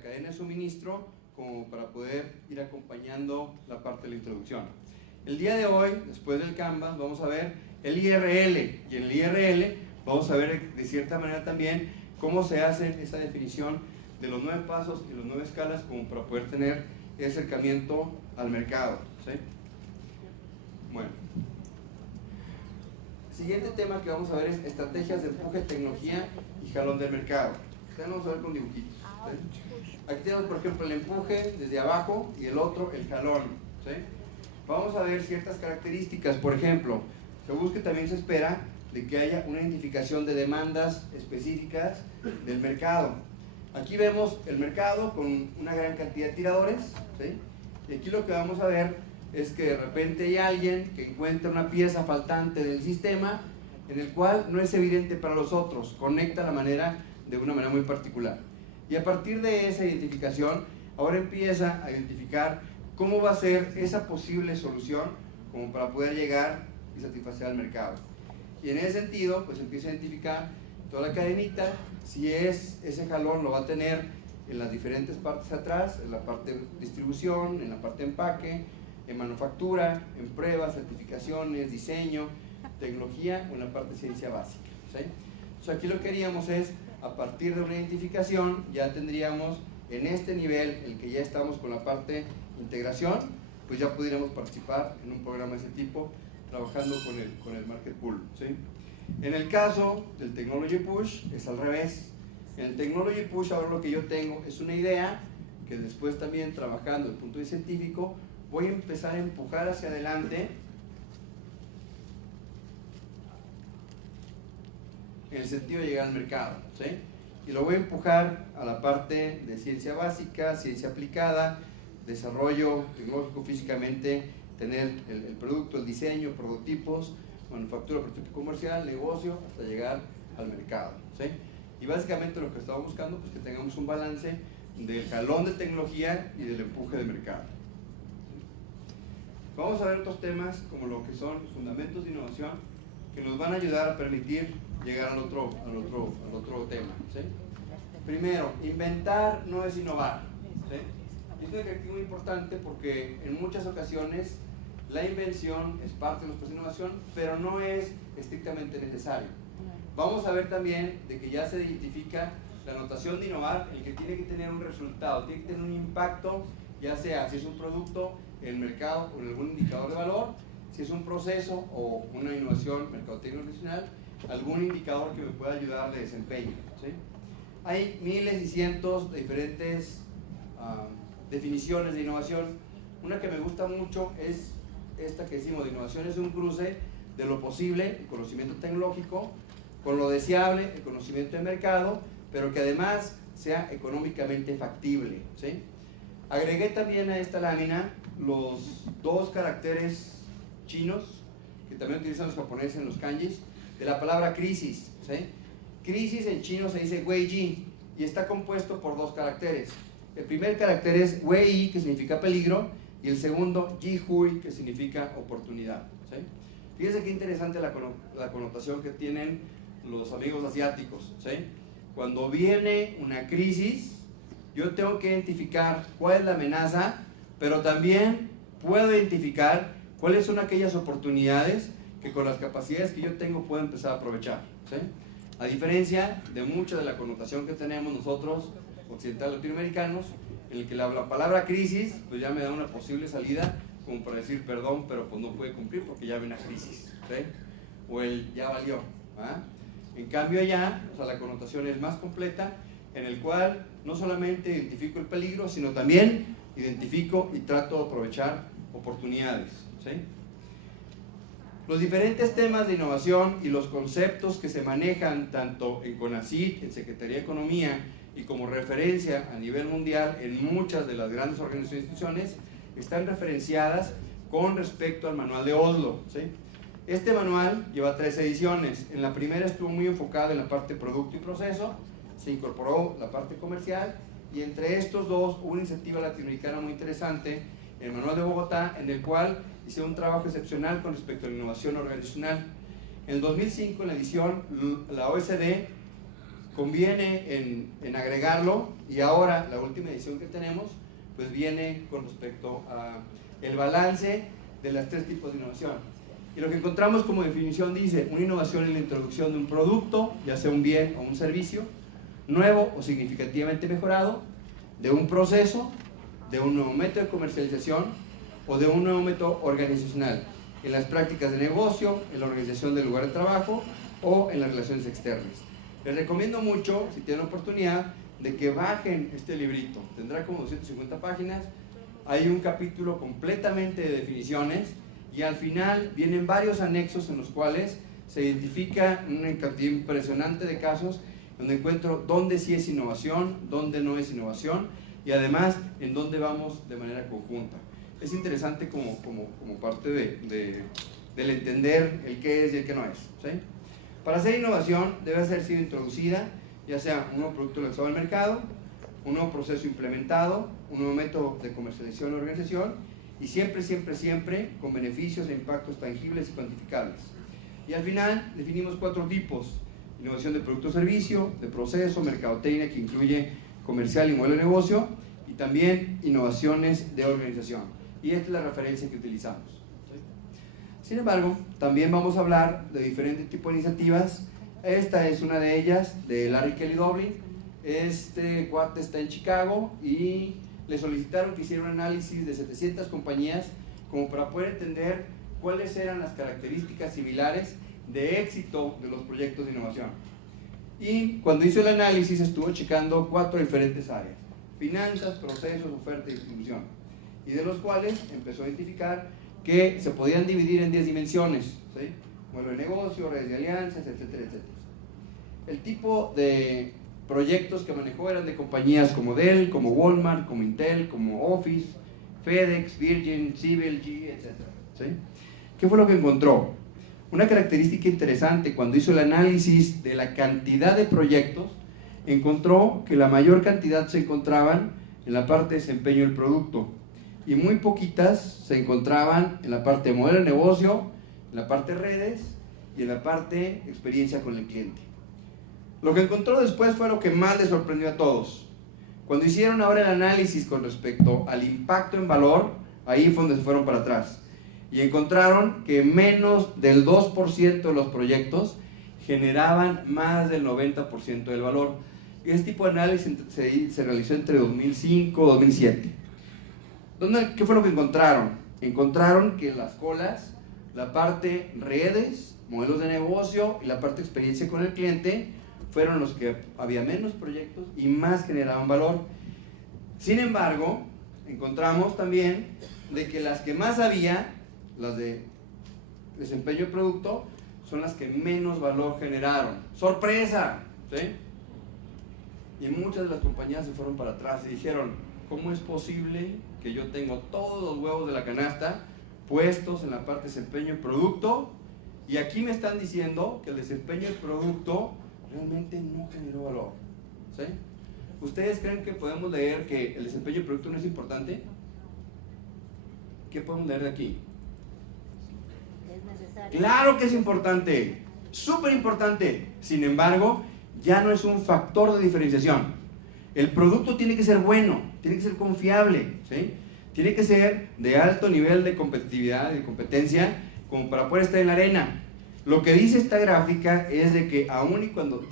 cadena de suministro como para poder ir acompañando la parte de la introducción. El día de hoy, después del Canvas, vamos a ver el IRL, y en el IRL vamos a ver de cierta manera también cómo se hace esa definición de los 9 pasos y las 9 escalas como para poder tener ese acercamiento al mercado, ¿sí? Bueno, siguiente tema que vamos a ver es estrategias de empuje, tecnología y jalón del mercado. Vamos a ver con dibujitos, ¿sí? Aquí tenemos, por ejemplo, el empuje desde abajo y el otro, el jalón, ¿sí? Vamos a ver ciertas características. Por ejemplo, se busca y también se espera de que haya una identificación de demandas específicas del mercado. Aquí vemos el mercado con una gran cantidad de tiradores, ¿sí? Y aquí lo que vamos a ver es que de repente hay alguien que encuentra una pieza faltante del sistema en el cual no es evidente para los otros, conecta de una manera muy particular. Y a partir de esa identificación, ahora empieza a identificar cómo va a ser esa posible solución como para poder llegar y satisfacer al mercado. Y en ese sentido, pues empieza a identificar toda la cadenita, si ese jalón lo va a tener en las diferentes partes atrás, en la parte de distribución, en la parte de empaque, en manufactura, en pruebas, certificaciones, diseño, tecnología o en la parte de ciencia básica, ¿sí? Entonces aquí lo que haríamos es, a partir de una identificación, ya tendríamos en este nivel, el que ya estamos con la parte de integración, pues ya pudiéramos participar en un programa de ese tipo, trabajando con el Market Pool, ¿sí? En el caso del Technology Push es al revés. En el Technology Push ahora lo que yo tengo es una idea que después también trabajando desde el punto de vista científico voy a empezar a empujar hacia adelante en el sentido de llegar al mercado, ¿sí? Y lo voy a empujar a la parte de ciencia básica, ciencia aplicada, desarrollo tecnológico físicamente, tener el producto, el diseño, prototipos, manufactura, prototipo comercial, negocio, hasta llegar al mercado, ¿sí? Y básicamente lo que estamos buscando es que tengamos un balance del jalón de tecnología y del empuje de mercado. Vamos a ver otros temas como lo que son los fundamentos de innovación que nos van a ayudar a permitir llegar al otro tema, ¿sí? Primero, inventar no es innovar, ¿sí? Y es una característica muy importante porque en muchas ocasiones la invención es parte de los procesos de innovación, pero no es estrictamente necesario. Vamos a ver también de que ya se identifica la notación de innovar, el que tiene que tener un resultado, tiene que tener un impacto, ya sea si es un producto en el mercado o en algún indicador de valor, si es un proceso o una innovación mercadotecnia tradicional, algún indicador que me pueda ayudar de desempeño, ¿sí? Hay miles y cientos de diferentes definiciones de innovación. Una que me gusta mucho es esta que decimos de innovación es un cruce de lo posible, el conocimiento tecnológico, con lo deseable, el conocimiento de mercado, pero que además sea económicamente factible, ¿sí? Agregué también a esta lámina los 2 caracteres chinos, que también utilizan los japoneses en los kanjis, de la palabra crisis, ¿sí? Crisis en chino se dice wei ji y está compuesto por 2 caracteres. El primer carácter es wei, que significa peligro, y el segundo ji hui, que significa oportunidad, ¿sí? Fíjense qué interesante la connotación que tienen los amigos asiáticos, ¿sí? Cuando viene una crisis, yo tengo que identificar cuál es la amenaza, pero también puedo identificar cuáles son aquellas oportunidades que con las capacidades que yo tengo puedo empezar a aprovechar, ¿sí? A diferencia de mucha de la connotación que tenemos nosotros, occidentales latinoamericanos, en el que la palabra crisis pues ya me da una posible salida como para decir perdón, pero pues no puede cumplir porque ya viene una crisis, ¿sí? O el ya valió, ¿ah? En cambio allá, o sea, la connotación es más completa, en el cual no solamente identifico el peligro, sino también identifico y trato de aprovechar oportunidades, ¿sí? Los diferentes temas de innovación y los conceptos que se manejan tanto en CONACYT, en Secretaría de Economía y como referencia a nivel mundial en muchas de las grandes organizaciones e instituciones están referenciadas con respecto al manual de Oslo, ¿sí? Este manual lleva 3 ediciones. En la primera estuvo muy enfocado en la parte producto y proceso, se incorporó la parte comercial y entre estos dos hubo una iniciativa latinoamericana muy interesante, el manual de Bogotá, en el cual hice un trabajo excepcional con respecto a la innovación organizacional. En el 2005, en la edición, la OECD conviene en agregarlo. Y ahora la última edición que tenemos pues viene con respecto a el balance de los 3 tipos de innovación. Y lo que encontramos como definición dice: una innovación es la introducción de un producto, ya sea un bien o un servicio, nuevo o significativamente mejorado, de un proceso, de un nuevo método de comercialización o de un nuevo método organizacional, en las prácticas de negocio, en la organización del lugar de trabajo o en las relaciones externas. Les recomiendo mucho, si tienen oportunidad, de que bajen este librito. Tendrá como 250 páginas. Hay un capítulo completamente de definiciones y al final vienen varios anexos en los cuales se identifica una cantidad impresionante de casos donde encuentro dónde sí es innovación, dónde no es innovación y además en dónde vamos de manera conjunta. Es interesante como parte del entender el qué es y el qué no es, ¿sí? Para hacer innovación debe haber sido introducida, ya sea un nuevo producto lanzado al mercado, un nuevo proceso implementado, un nuevo método de comercialización o organización, y siempre con beneficios e impactos tangibles y cuantificables. Y al final definimos 4 tipos: innovación de producto o servicio, de proceso, mercadotecnia, que incluye comercial y modelo de negocio, y también innovaciones de organización. Y esta es la referencia que utilizamos. Sin embargo, también vamos a hablar de diferentes tipos de iniciativas. Esta es una de ellas, de Larry Kelly Dublin. Este cuate está en Chicago y le solicitaron que hiciera un análisis de 700 compañías como para poder entender cuáles eran las características similares de éxito de los proyectos de innovación. Y cuando hizo el análisis estuvo checando 4 diferentes áreas: finanzas, procesos, oferta y distribución, y de los cuales empezó a identificar que se podían dividir en 10 dimensiones, ¿sí? Modelo de negocio, redes de alianzas, etcétera, etcétera. El tipo de proyectos que manejó eran de compañías como Dell, como Walmart, como Intel, como Office, FedEx, Virgin, Civil, GE, etcétera, ¿sí? ¿Qué fue lo que encontró? Una característica interesante: cuando hizo el análisis de la cantidad de proyectos, encontró que la mayor cantidad se encontraban en la parte de desempeño del producto y muy poquitas se encontraban en la parte de modelo de negocio, en la parte de redes y en la parte de experiencia con el cliente. Lo que encontró después fue lo que más les sorprendió a todos. Cuando hicieron ahora el análisis con respecto al impacto en valor, ahí fue donde se fueron para atrás y encontraron que menos del 2% de los proyectos generaban más del 90% del valor. Este tipo de análisis se realizó entre 2005 y 2007. ¿Qué fue lo que encontraron? Encontraron que las colas, la parte redes, modelos de negocio y la parte experiencia con el cliente fueron los que había menos proyectos y más generaban valor. Sin embargo, encontramos también de que las que más había, las de desempeño de producto, son las que menos valor generaron. ¡Sorpresa! ¿Sí? Y muchas de las compañías se fueron para atrás y dijeron: ¿cómo es posible que yo tengo todos los huevos de la canasta puestos en la parte de desempeño de producto y aquí me están diciendo que el desempeño de producto realmente no generó valor? ¿Sí? ¿Ustedes creen que podemos leer que el desempeño de producto no es importante? ¿Qué podemos leer de aquí? Es necesario. Claro que es importante, súper importante. Sin embargo, ya no es un factor de diferenciación. El producto tiene que ser bueno, tiene que ser confiable, ¿sí? Tiene que ser de alto nivel de competitividad y de competencia como para poder estar en la arena. Lo que dice esta gráfica es de que aún y cuando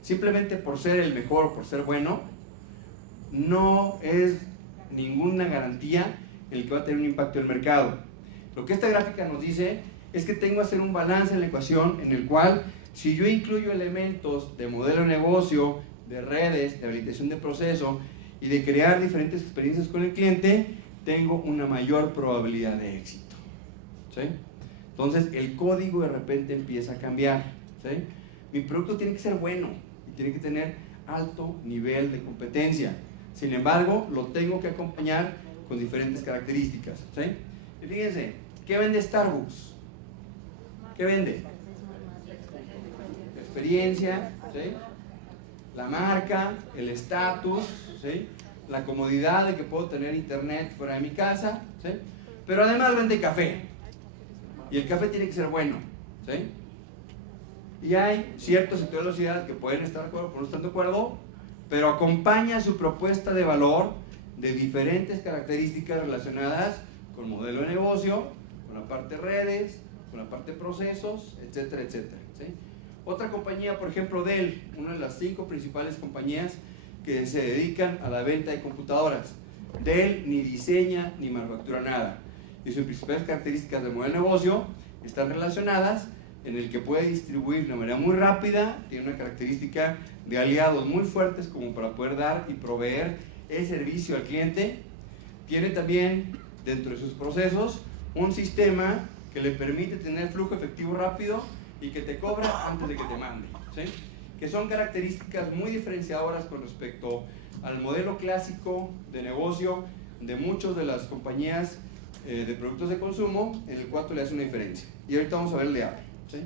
simplemente por ser el mejor o por ser bueno, no es ninguna garantía en el que va a tener un impacto en el mercado. Lo que esta gráfica nos dice es que tengo que hacer un balance en la ecuación en el cual, si yo incluyo elementos de modelo de negocio, de redes, de habilitación de proceso y de crear diferentes experiencias con el cliente, tengo una mayor probabilidad de éxito, ¿sí? Entonces el código de repente empieza a cambiar, ¿sí? Mi producto tiene que ser bueno y tiene que tener alto nivel de competencia. Sin embargo, lo tengo que acompañar con diferentes características, ¿sí? Y fíjense, ¿qué vende Starbucks? ¿Qué vende? La experiencia, ¿sí? La marca, el estatus, ¿sí? La comodidad de que puedo tener internet fuera de mi casa, ¿sí? Pero además vende café y el café tiene que ser bueno, ¿sí? Y hay ciertos sectores de la sociedad que pueden estar de acuerdo o no están de acuerdo, pero acompaña su propuesta de valor de diferentes características relacionadas con modelo de negocio, con la parte redes, con la parte procesos, etcétera, etcétera, ¿sí? Otra compañía, por ejemplo, Dell, una de las 5 principales compañías que se dedican a la venta de computadoras. Dell ni diseña ni manufactura nada, y sus principales características del modelo de negocio están relacionadas en el que puede distribuir de manera muy rápida, tiene una característica de aliados muy fuertes como para poder dar y proveer el servicio al cliente. Tiene también dentro de sus procesos un sistema que le permite tener flujo efectivo rápido y que te cobra antes de que te mande, ¿sí? Que son características muy diferenciadoras con respecto al modelo clásico de negocio de muchas de las compañías de productos de consumo, en el cual le hace una diferencia. Y ahorita vamos a ver el de Apple, ¿sí?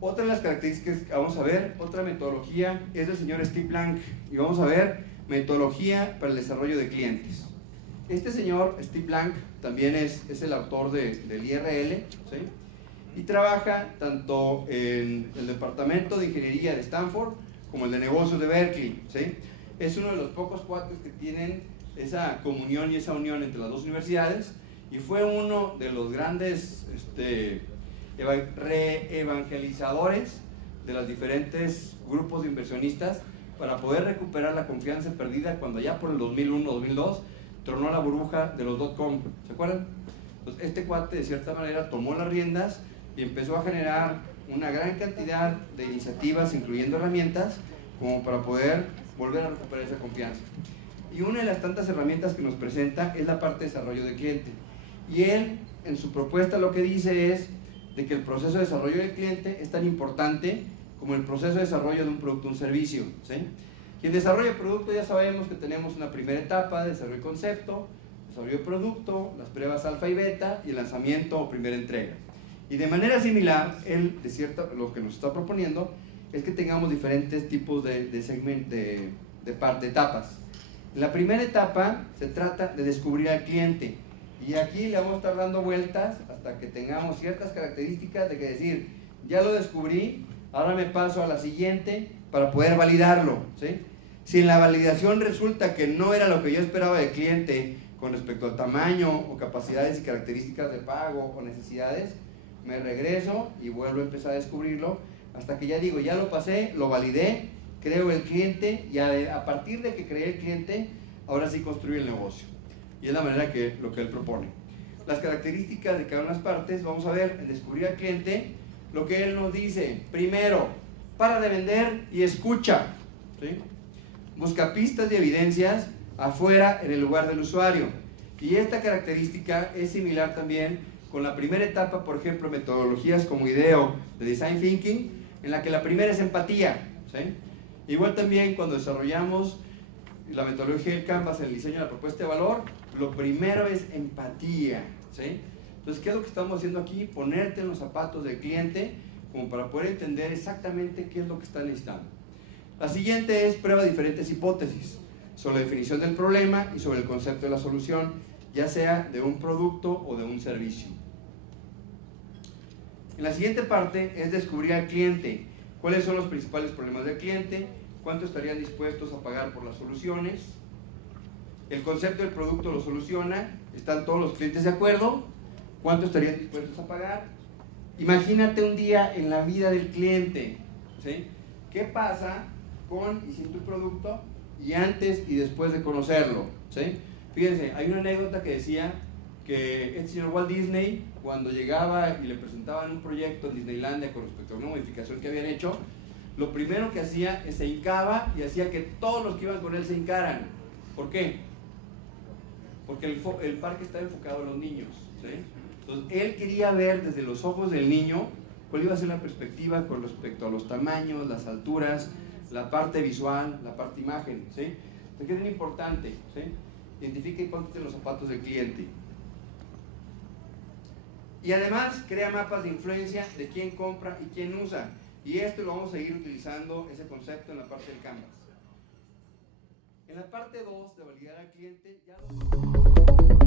Otra de las características que vamos a ver, otra metodología, es del señor Steve Blank, y vamos a ver metodología para el desarrollo de clientes. Este señor, Steve Blank, también es el autor del IRL, ¿sí? Y trabaja tanto en el departamento de ingeniería de Stanford como el de negocios de Berkeley, ¿sí? Es uno de los pocos cuates que tienen esa comunión y esa unión entre las dos universidades, y fue uno de los grandes reevangelizadores de los diferentes grupos de inversionistas para poder recuperar la confianza perdida cuando ya por el 2001-2002 tronó la burbuja de los .com, ¿se acuerdan? Entonces, este cuate de cierta manera tomó las riendas y empezó a generar una gran cantidad de iniciativas, incluyendo herramientas, como para poder volver a recuperar esa confianza. Y una de las tantas herramientas que nos presenta es la parte de desarrollo de cliente. Y él, en su propuesta, lo que dice es de que el proceso de desarrollo del cliente es tan importante como el proceso de desarrollo de un producto o un servicio, ¿sí? Y en desarrollo de producto ya sabemos que tenemos una primera etapa de desarrollo de concepto, desarrollo de producto, las pruebas alfa y beta y el lanzamiento o primera entrega. Y de manera similar, él, lo que nos está proponiendo es que tengamos diferentes tipos de etapas. En la primera etapa se trata de descubrir al cliente, y aquí le vamos a estar dando vueltas hasta que tengamos ciertas características de que decir, ya lo descubrí, ahora me paso a la siguiente para poder validarlo, ¿sí? Si en la validación resulta que no era lo que yo esperaba del cliente con respecto al tamaño o capacidades y características de pago o necesidades, me regreso y vuelvo a empezar a descubrirlo hasta que ya digo, ya lo pasé, lo validé, creo el cliente, y a partir de que creé el cliente, ahora sí construyo el negocio. Y es la manera lo que él propone. Las características de cada una de las partes, vamos a ver en descubrir al cliente, lo que él nos dice. Primero, para de vender y escucha, ¿sí? Busca pistas y evidencias afuera en el lugar del usuario. Y esta característica es similar también con la primera etapa, por ejemplo, metodologías como IDEO de Design Thinking, en la que la primera es empatía, ¿sí? Igual también cuando desarrollamos la metodología del Canvas en el diseño de la propuesta de valor, lo primero es empatía, ¿sí? Entonces, ¿qué es lo que estamos haciendo aquí? Ponerte en los zapatos del cliente como para poder entender exactamente qué es lo que está necesitando. La siguiente es prueba diferentes hipótesis sobre la definición del problema y sobre el concepto de la solución, ya sea de un producto o de un servicio. En la siguiente parte es descubrir al cliente. ¿Cuáles son los principales problemas del cliente? ¿Cuánto estarían dispuestos a pagar por las soluciones? El concepto del producto lo soluciona. ¿Están todos los clientes de acuerdo? ¿Cuánto estarían dispuestos a pagar? Imagínate un día en la vida del cliente, ¿sí? ¿Qué pasa con y sin tu producto y antes y después de conocerlo, ¿sí? Fíjense, hay una anécdota que decía que este señor Walt Disney, cuando llegaba y le presentaban un proyecto en Disneylandia con respecto a una modificación que habían hecho, lo primero que hacía es se hincaba y hacía que todos los que iban con él se hincaran. ¿Por qué? Porque el parque está enfocado en los niños, ¿sí? Entonces él quería ver desde los ojos del niño cuál iba a ser la perspectiva con respecto a los tamaños, las alturas, la parte visual, la parte imagen, ¿sí? Entonces, ¿qué es muy importante? ¿Sí? Identifica y ponte en los zapatos del cliente. Y además crea mapas de influencia de quién compra y quién usa. Y esto lo vamos a seguir utilizando, ese concepto, en la parte del Canvas. En la parte 2 de validar al cliente ya lo...